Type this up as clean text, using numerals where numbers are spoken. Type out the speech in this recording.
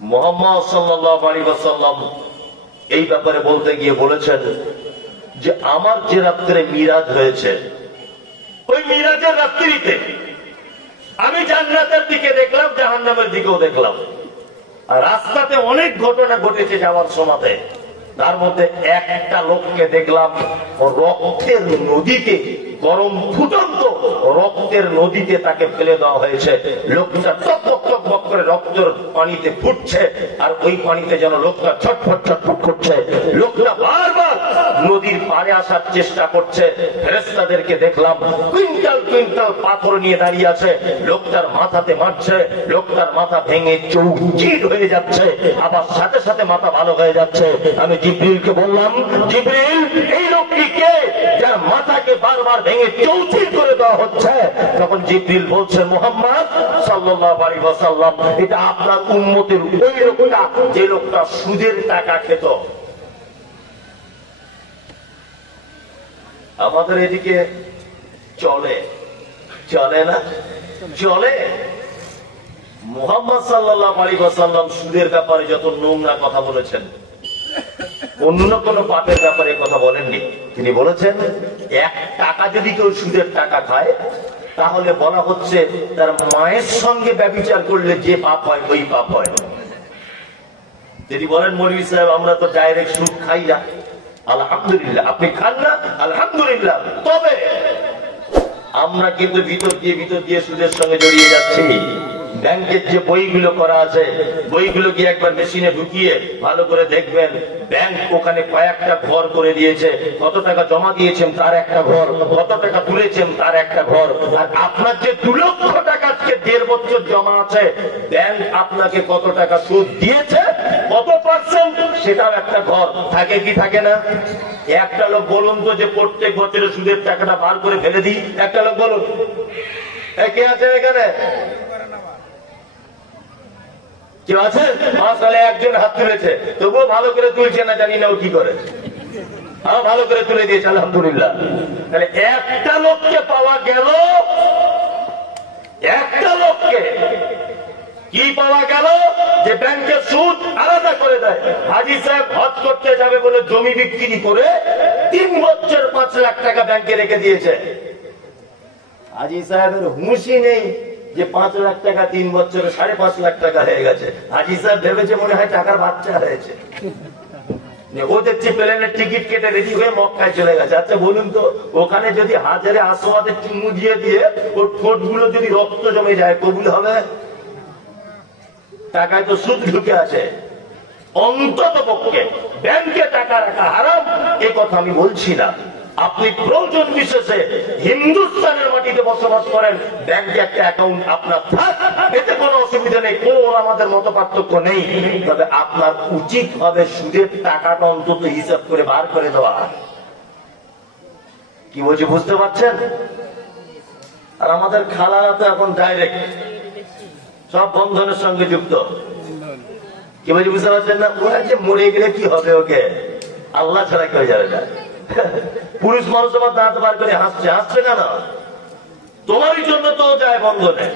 মুহাম্মদ সাল্লাল্লাহু আলাইহি ওয়াসাল্লাম এই ব্যাপারে বলতে গিয়ে বলেছেন যে আমার যে রাত্রে মিরাজ হয়েছে, ওই মিরাজের রাত্রিতে আমি জান্নাতের দিকে দেখলাম, জাহান্নামের দিকেও দেখলাম। আর রাস্তাতে অনেক ঘটনা ঘটেছে যাওয়ার সময়তে, তার মধ্যে একটা লোককে দেখলাম রক্তের নদীতে, গরম ফুটন্ত রক্তের নদীতে তাকে ফেলে দেওয়া হয়েছে। লোকটা টকবক টকবক করে রক্তের পানিতে ফুটছে, আর ওই পানিতে যেন লোকটা ছটফট ছটফট করছে। লোকটা বারবার নদীর পাড়ে আসার চেষ্টা করছে। ফেরেশতাদেরকে দেখলাম কুইন্টাল কুইন্টাল পাথর নিয়ে দাঁড়িয়ে আছে, লোকটার মাথাতে মারছে। লোকটার মাথা ভেঙে চৌচির হয়ে যাচ্ছে, আবার সাথে সাথে মাথা ভালো হয়ে যাচ্ছে। আমি জিবরিলকে বললাম, জিবরিল, এই লোকটি কে যার মাথাকে বারবার ভেঙে চৌচির করে দেওয়া হচ্ছে? তখন জিবরিল বলছে, মুহাম্মদ সাল্লাল্লাহু আলাইহি ওয়াসাল্লাম, এটা আপনার উম্মতের ওই লোকটা যে লোকটা সুদের টাকা খেত। আমাদের এদিকে চলে চলে না চলে। মুহাম্মদ সাল্লাল্লাহু আলাইহি ওয়াসাল্লাম সুদের ব্যাপারে যত নোংরা কথা বলেছেন, অন্য কোন পাপের ব্যাপারে কথা বলেননি। তিনি বলেছেন, এক টাকা যদি কেউ সুদের টাকা খায়, তাহলে বলা হচ্ছে তার মায়ের সঙ্গে ব্যভিচার করলে যে পাপ হয় ওই পাপ হয়। যদি বলেন, মৌলভী সাহেব আমরা তো ডাইরেক্ট সুদ খাই না, আলহামদুলিল্লাহ। আপনি খান না, আলহামদুলিল্লাহ। তবে আমরা কিন্তু ভিতর দিয়ে সুদের সঙ্গে জড়িয়ে যাচ্ছি। ব্যাংকের যে বইগুলো করা আছে, বইগুলো গিয়ে একবার মেশিনে ঢুকিয়ে ভালো করে দেখবেন, ব্যাংক ওখানে কয়েকটা ঘর করে দিয়েছে। কত টাকা জমা দিয়েছেন তার একটা ঘর, কত টাকা তুলেছেন তার একটা ঘর। আর আপনার যে 2 লক্ষ টাকা আজকে 1.5 বছর জমা আছে, ব্যাংক আপনাকে কত টাকা সুদ দিয়েছে, কত পার্সেন্ট, সেটাও একটা ঘর। থাকে কি থাকে না? একটা লোক বলুন তো যে প্রত্যেক বছরে সুদের টাকাটা বার করে ফেলে দিই। একটা লোক বলুন, কে আছে এখানে? কেউ আছে? মাসালে একজন হাত তুলেছে, তবুও ভালো করে তুলছে না, জানি না ও কি করে। ভালো করে তুলে দিয়েছে, আলহামদুলিল্লাহ। তাহলে একটা লোককে পাওয়া গেল, একটা লোককে কি পাওয়া গেল যে ব্যাংকের সুদ আলাদা করে দেয়। হাজী সাহেব হজ করতে যাবে বলে জমি বিক্রি করে 3 বছর 5 লাখ টাকা ব্যাংকে রেখে দিয়েছে। হাজী সাহেবের হুঁশই নেই যে 5 লাখ টাকা 3 বছরে 5.5 লাখ টাকা হয়ে গেছে। হাজী সাহেব ভেবেছে মনে হয় টাকার বাচ্চা হয়েছে। ও দেখছে প্লেনের টিকিট কেটে রেডি হয়ে মক্কায় চলে গেছে। আচ্ছা বলুন তো, ওখানে যদি হাজারে আসওয়াদের চুমু দিয়ে ওর ঠোঁট গুলো যদি রক্ত জমে যায়, কবুল হবে? টাকায় তো সুদ ঢুকে আছে। অন্তত পক্ষে ব্যাংকে টাকা রাখা হারাম, এ কথা আমি বলছি না। আপনি প্রয়োজন বিশেষে হিন্দুস্তানের মাটিতে বসবাস করেন, ব্যাংকে একটা অ্যাকাউন্ট আপনার থাক, এতে কোনো অসুবিধা নেই, কোনো আমাদের মত পার্থক্য নেই। তবে আপনার উচিত হবে সুদের টাকাটা অন্তত হিসাব করে বার করে দেওয়া। কি বলছি বুঝতে পারছেন? আর আমাদের খালারা তো এখন ডাইরেক্ট সব বন্ধনের সঙ্গে যুক্ত। কি বলছি বুঝতে পারছেন না? ওরা যে মরে গেলে কি হবে, ওকে আল্লাহ ছাড়া কেউ যাবে না। পুরুষ মানুষ আমার দাঁত বার করে হাসছে কেন? তোমারই জন্য তো যায় বন্ধনে।